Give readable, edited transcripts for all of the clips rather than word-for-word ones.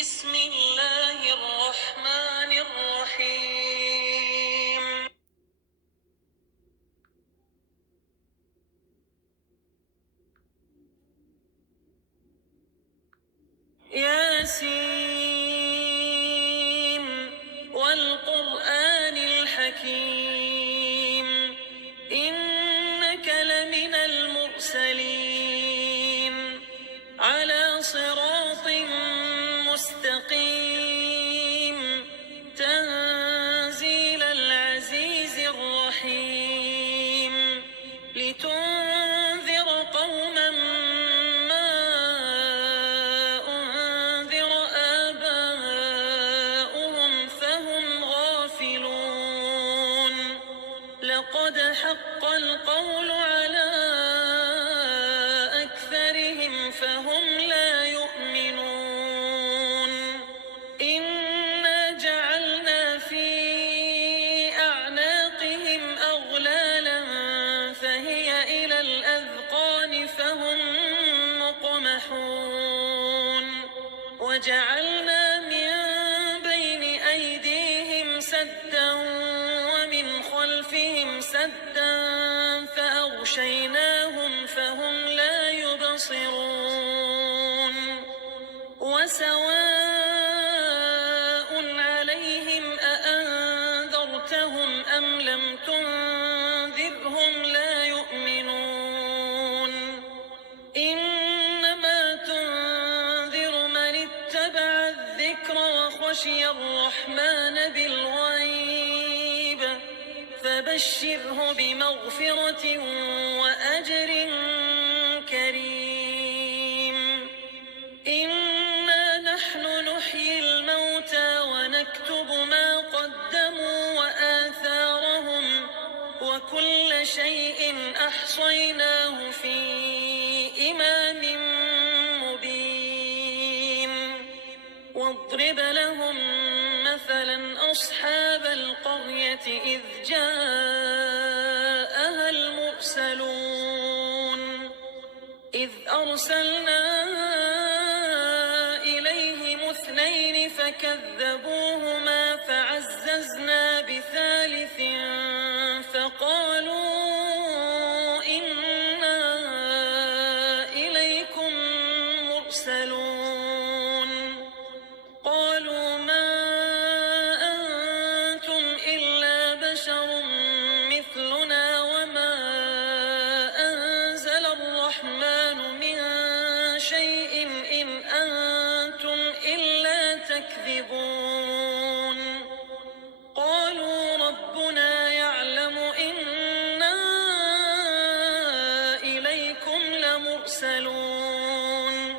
بسم الله الرحمن الرحيم. ياسين والقرآن الحكيم إنك لمن المرسلين على صراط مستقيم تنزيل العزيز الرحيم لتنذر قوما ما أنذر آباؤهم فهم غافلون لقد حق القول على أكثرهم فهم لا يؤمنون إنا جعلنا في أعناقهم أغلالا فهي إلى الأذقان فهم مقمحون وجعلنا من بين أيديهم سدا ومن خلفهم سدا فأغشيناهم فهم لا يبصرون وسواء عليهم أأنذرتهم أم لم تنذرهم لا يؤمنون إنما تنذر من اتبع الذكر وخشي الرحمن بالغيب فبشره بمغفرة وأجر كريم إنا نحن نحيي الموتى ونكتب ما قدموا وآثارهم وكل شيء أحصيناه في إمام مبين واضرب لهم مثلا أصحاب القرية إذ جاءها المرسلون إذ أرسلنا إليهم اثنين فكذبوهما فعززنا بثالث فقالوا إنا إليكم مرسلون قالوا ما أنتم إلا بشر مثلنا وما أنزل الرحمن من شيء إن أنتم إلا تكذبون قالوا ربنا يعلم إنا إليكم لمرسلون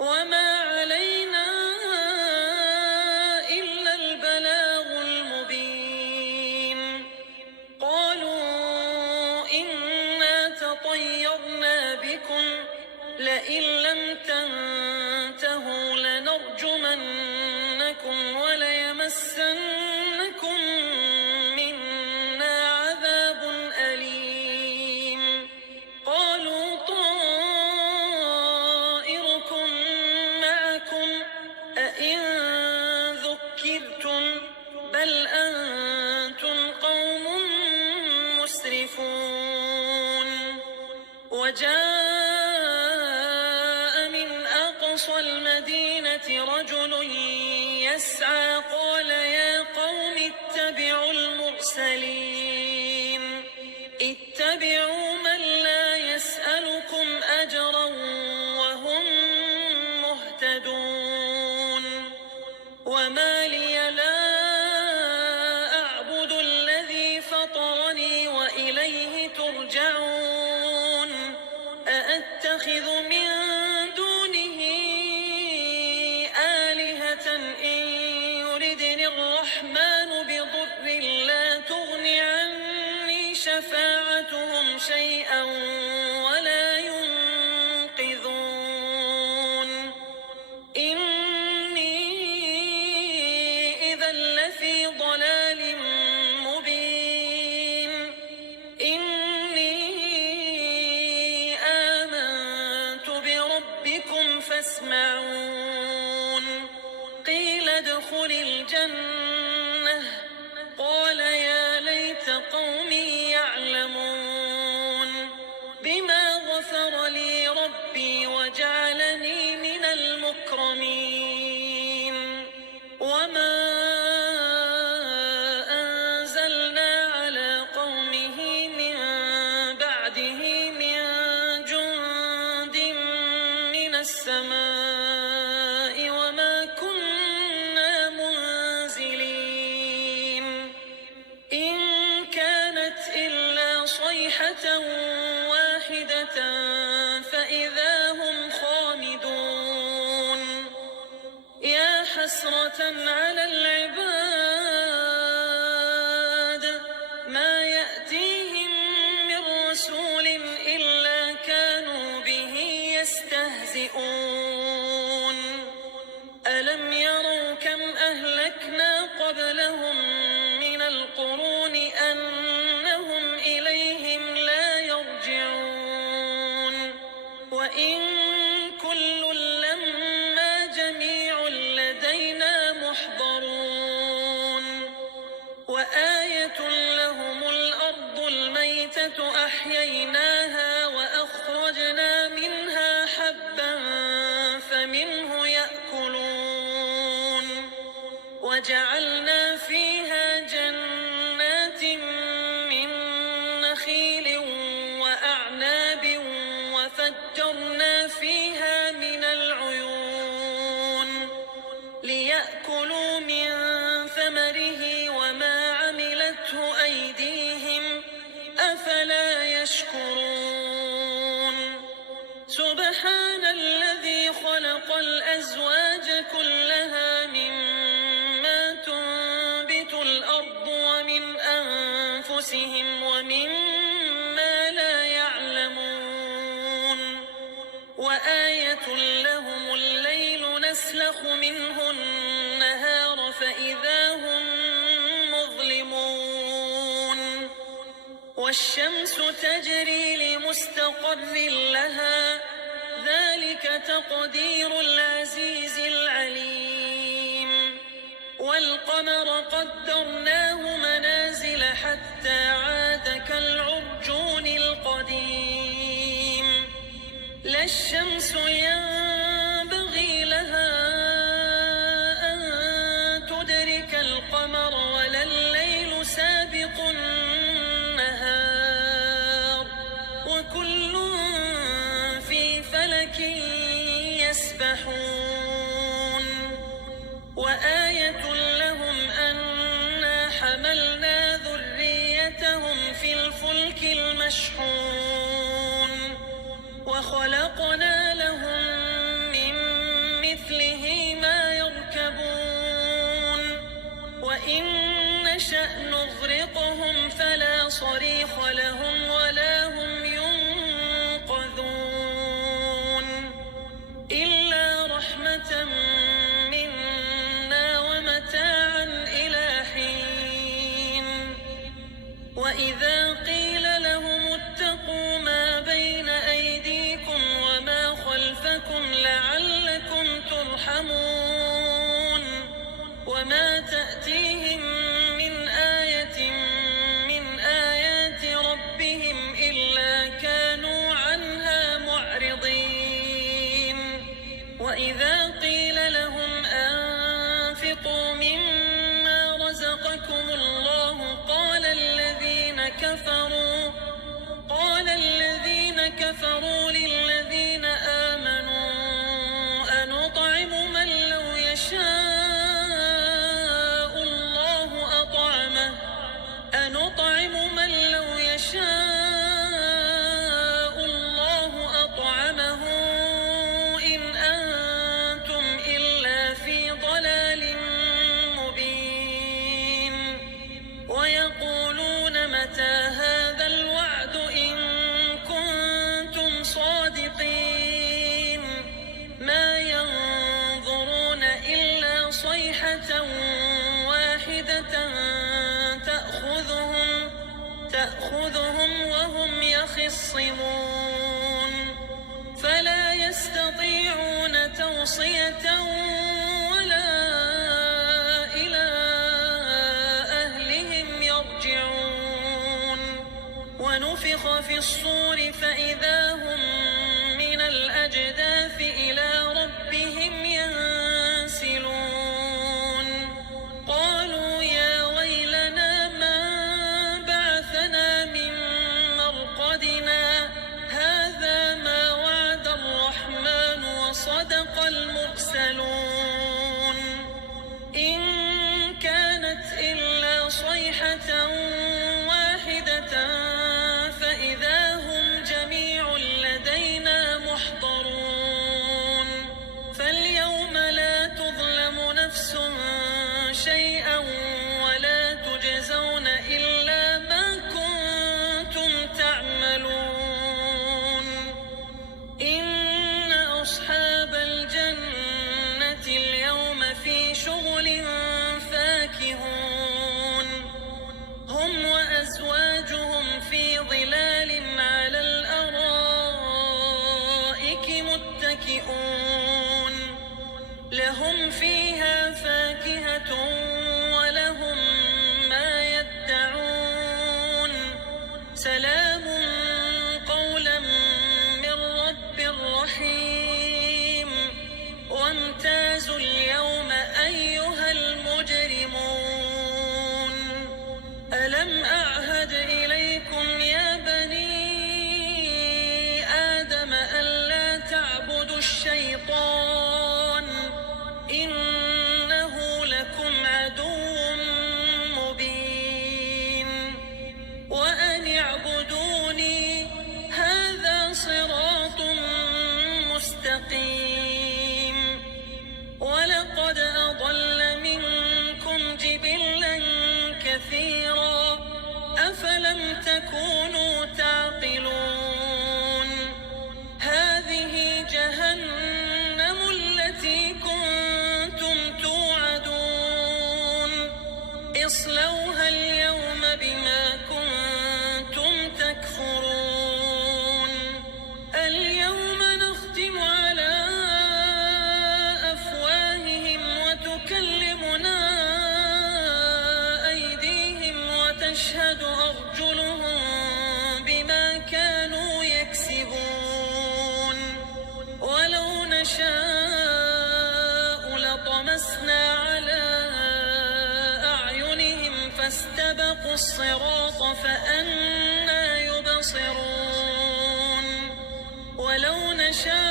وما علينا إلا البلاغ المبين قالوا إنا تطيرنا بكم لئن لم تنتهوا لنرجمنكم وليمسنكم منا عذاب أليم قالوا طائركم معكم أئن ذكرتم بل أنتم قوم مسرفون وجاء من أقصى المدينة رجل يسعى قال يا قوم اتبعوا المرسلين اتبعوا من لا يسألكم أجرا وهم مهتدون وما لي لا أعبد الذي فطرني وإليه ترجعون أأتخذ من دونه آلهة إن يردني الرحمن بضر لا تغن عني شفاعتهم شيئا ولا ينقذون إني إذا لفي ضلال مبين إني آمنت بربكم فاسمعون ادخل الجنة قال يا ليت قومي يعلمون بما غفر لي ربي وجعلني من المكرمين وما أنزلنا على قومه من بعده من جند من السماء وما كنا منزلين إن كانت إلا صيحة واحدة فإذا هم خامدون يا حسرة على العباد ما يأتيهم من رسول إلا كانوا به يستهزئون ألم يروا كم أهلكنا قبلهم من القرون أنهم إليهم لا يرجعون وإن كل لما جميع لدينا محضرون وآية لهم الأرض الميتة أحييناها وأخرجنا منها حبا فمنه يأكلون وجعلنا فيها جنات من نخيل وأعناب وفجرنا فيها من العيون ليأكلوا من ثمره وما عملته أيديهم أفلا يشكرون سبحان الذي خلق الأزواج كلها مما تنبت الأرض ومن أنفسهم ومما لا يعلمون وآية لهم الليل نسلخ منه النهار فإذا هم مظلمون والشمس تجري لمستقر لها ذلك تقدير العزيز العليم والقمر قدرناه منازل حتى عاد كالعرجون القديم لا الشمس ينبغي لها أن تدرك القمر ولا الليل سابق النهار وكل في فلك يسبحون وآية لهم أنا حملنا ذريتهم في الفلك المشحون وخلقنا لهم من مثله ما يركبون وإن نشأ نغرقهم فلا صريخ لهم ولا هم ينقذون إلا رحمة منا ومتاعا إلى حين وإذا قيل لهم اتقوا ما بين أيديكم وما خلفكم لعلكم ترحمون وما تأتيهم من آية من آيات ربهم إلا كانوا عنها معرضين وإذا قيل لهم أنفقوا مما رزقكم الله قال الذين كفروا للذين آمنوا أنطعم من لو يشاء الله أطعمه إن أنتم إلا في ضلال مبين ويقولون متى هذا الوعد إن كنتم صادقين ما ينظرون إلا صيحة واحدة تأخذهم وهم يخصمون فلا يستطيعون توصية ولا في الصور فإذا هم من الأجداث إلى ربهم ينسلون قالوا يا ويلنا من بعثنا من مرقدنا هذا ما وعد الرحمن وصدق المرسلون إن كانت إلا صيحة واحدة فإذا هم جميع لدينا محضرون فاليوم لا تظلم نفس شيئا ولا تجزون إلا ما كنتم تعملون إن أصحاب الجنة اليوم في شغل فاكهون هم وأزواجهم في ظلال على الأرائك متكئون لهم فيها فاكهة ولهم ما يدعون سلام قولا من رب رحيم وامتازوا اليوم أيها المجرمون ألم أعهد إليكم يا بني آدم ألا تعبدوا الشيطان إنه لكم عدو مبين وأن اعبدوني هذا صراط مستقيم ولقد أضل منكم جبلا كثيرا أفلم تكونوا تعقلون هذه جهنم التي كنتم توعدون اصلوها اليوم بما كنتم تكفرون اليوم نختم على أفواههم وتكلمنا أيديهم وتشهد أرجلهم بما كانوا يكسبون ولو نشاء لطمسنا على أعينهم فاستبقوا الصراط فأنى يبصرون ولو نشاء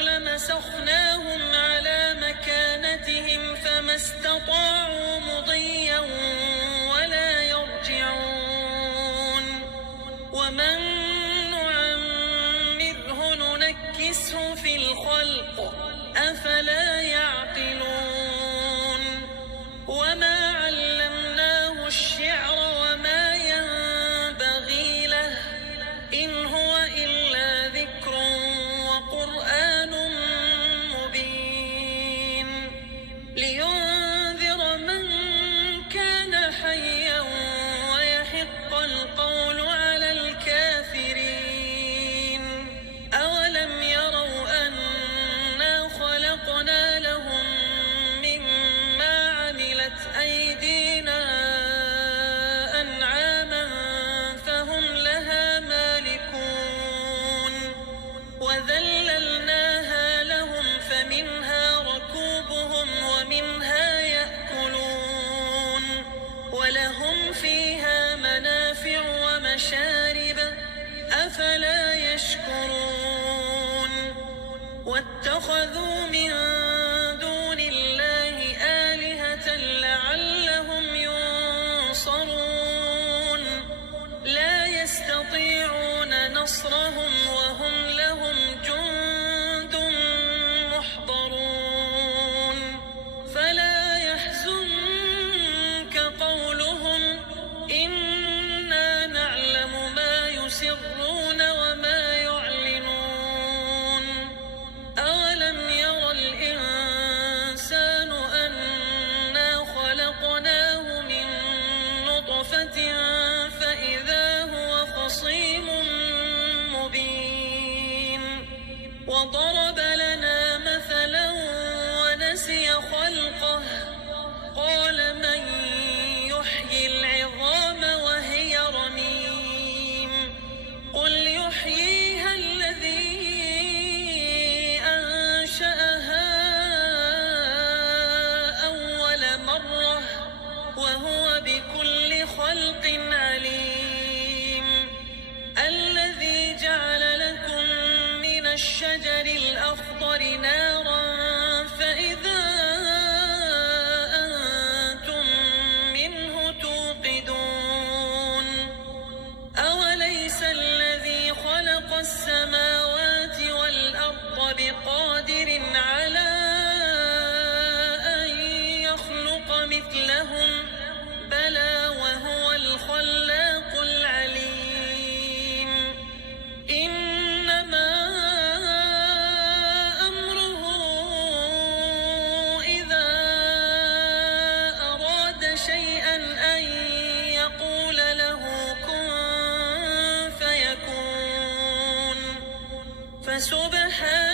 لمسخناهم على مكانتهم فما استطاعوا مضيا ولا يرجعون ومن نعمره ننكسه في الخلق أفلا يعقلون وما علمناه الشعر وما ينبغي له إن هو إلا ذكر وقرآن مبين لينذر من كان حيا ويحق القول على الكافرين أولم يروا أنا خلقنا لهم مما عملت أيدينا أنعاما فهم لها مالكون وذللناها لهم فمنها ركوبهم ومنها يأكلون ولهم فيها منافع ومشارب أفلا يشكرون واتخذوا من دون الله آلهة لعلهم ينصرون لا يستطيعون نصرهم وهم لهم جند محضرون فلا يحزنك قولهم إنا نعلم ما يسرون وما يعلنون أولم يروا الأخضر نارا فإذا أنتم منه توقدون أوليس الذي خلق السماوات والأرض بقادر على أن يخلق مثلهم بلى وهو الخلاق العليم إنما أمره إذا أراد شيئا أن يقول له كن فيكون فسبحان